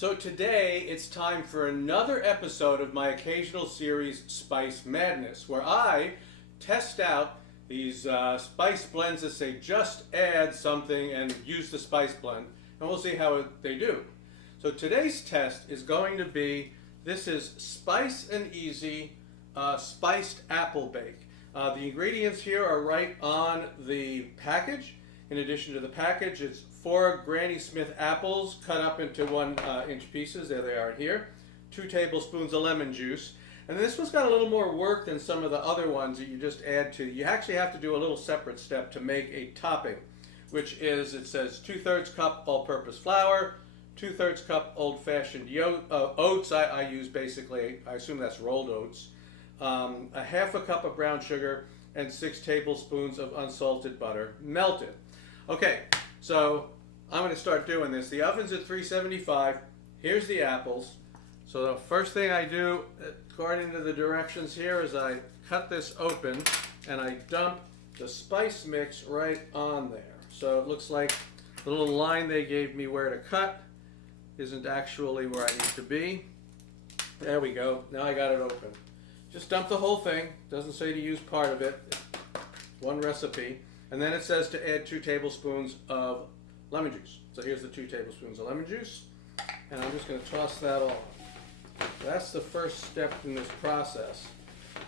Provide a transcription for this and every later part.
So today it's time for another episode of my occasional series, Spice Madness, where I test out these spice blends that say just add something and use the spice blend, and we'll see how they do. So today's test is going to be, this is Spice and Easy Spiced Apple Bake. The ingredients here are right on the package. In addition to the package, it's 4 Granny Smith apples cut up into 1-inch pieces. There they are here. 2 tablespoons of lemon juice. And this one's got a little more work than some of the other ones that you just add to. You actually have to do a little separate step to make a topping, which is, it says 2/3 cup all-purpose flour, 2/3 cup old-fashioned oats. I use basically, I assume that's rolled oats, a 1/2 cup of brown sugar, and 6 tablespoons of unsalted butter melted. Okay, so I'm going to start doing this. The oven's at 375. Here's the apples. So the first thing I do, according to the directions here, is I cut this open and I dump the spice mix right on there. So it looks like the little line they gave me where to cut isn't actually where I need to be. There we go. Now I got it open. Just dump the whole thing. Doesn't say to use part of it. One recipe. And then it says to add 2 tablespoons of lemon juice. So here's the 2 tablespoons of lemon juice. And I'm just going to toss that all. That's the first step in this process.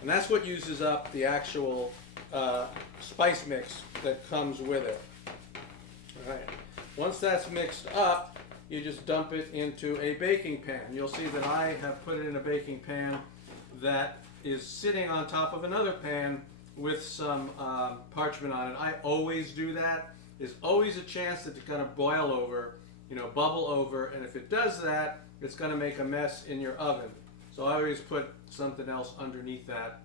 And that's what uses up the actual spice mix that comes with it. All right. Once that's mixed up, you just dump it into a baking pan. You'll see that I have put it in a baking pan that is sitting on top of another pan with some parchment on it. I always do that. There's always a chance that it's going to boil over, bubble over, and if it does that, it's going to make a mess in your oven. So I always put something else underneath that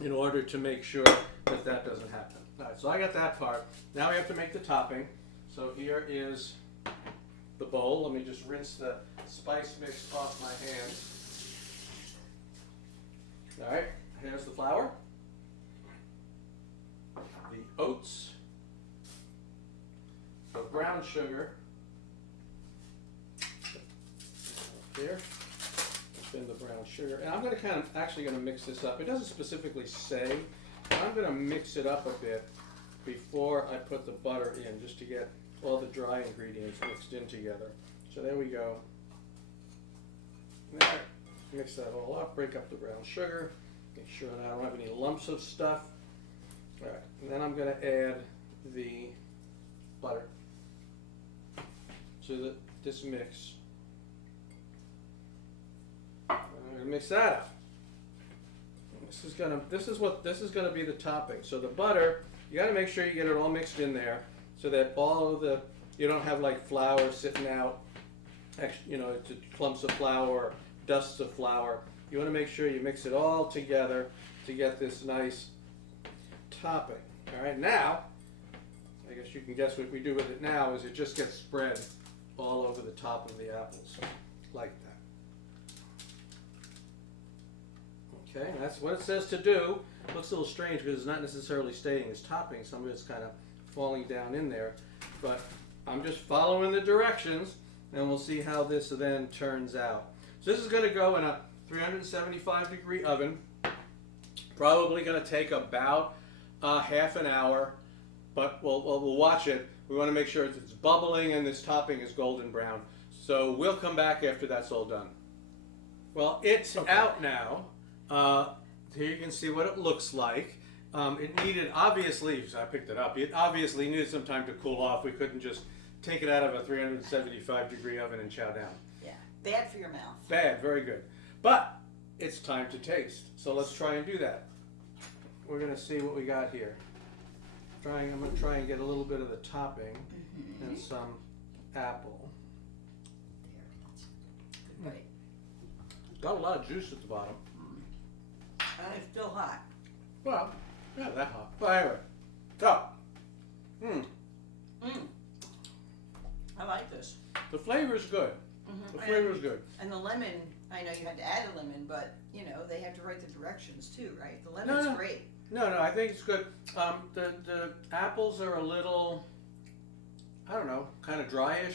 in order to make sure that that doesn't happen. All right, so I got that part. Now we have to make the topping. So here is the bowl. Let me just rinse the spice mix off my hands. All right, here's the flour, the oats, the brown sugar, here, spin the brown sugar, and I'm going to actually going to mix this up. It doesn't specifically say, but I'm going to mix it up a bit before I put the butter in, just to get all the dry ingredients mixed in together. So there we go. There. Mix that all up, break up the brown sugar, make sure that I don't have any lumps of stuff. All right, and then I'm going to add the butter to this mix. I'm going to mix that up. This is going to be the topping. So the butter, you got to make sure you get it all mixed in there, so that all of you don't have like flour sitting out, clumps of flour or dusts of flour. You want to make sure you mix it all together to get this nice topping. All right, now, I guess you can guess what we do with it now is it just gets spread all over the top of the apples, like that. Okay, that's what it says to do. Looks a little strange because it's not necessarily stating it's topping. Some of it's kind of falling down in there, but I'm just following the directions, and we'll see how this then turns out. So this is going to go in a 375-degree oven. Probably going to take about half an hour, but we'll watch it. We want to make sure it's bubbling and this topping is golden brown. So we'll come back after that's all done. Well, it's out now. Here you can see what it looks like. It needed, obviously, I picked it up, it obviously needed some time to cool off. We couldn't just take it out of a 375-degree oven and chow down. Yeah, bad for your mouth. Bad, very good. But it's time to taste. So let's try and do that. We're going to see what we got here. I'm going to try and get a little bit of the topping and some apple. There, right. Got a lot of juice at the bottom. And it's still hot. Well, not that hot. But anyway. So, I like this. the flavor's good. The flavor's good. And the lemon, I know you had to add a lemon, but they have to write the directions too, right? The lemon's great. No, I think it's good. The apples are a little, I don't know, kind of dryish.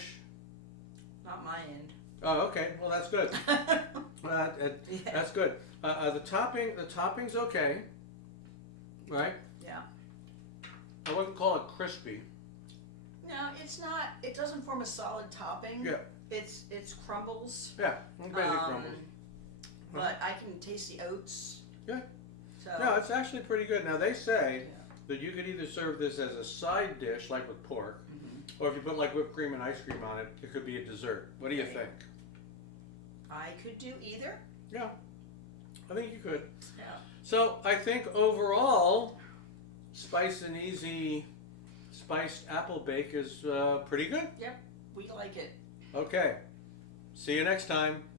Not my end. Oh, okay. Well, that's good. Yeah. That's good. The topping's okay, right? Yeah. I wouldn't call it crispy. No, it's not. It doesn't form a solid topping. Yeah. It's crumbles. Yeah, basic crumbles. But I can taste the oats. Yeah. So. No, it's actually pretty good. Now they say Yeah. that you could either serve this as a side dish, like with pork, or if you put like whipped cream and ice cream on it, it could be a dessert. What do you think? I could do either. Yeah, I think you could. Yeah. So I think overall, Spice and Easy spiced apple bake is pretty good. Yep. We like it. Okay. See you next time.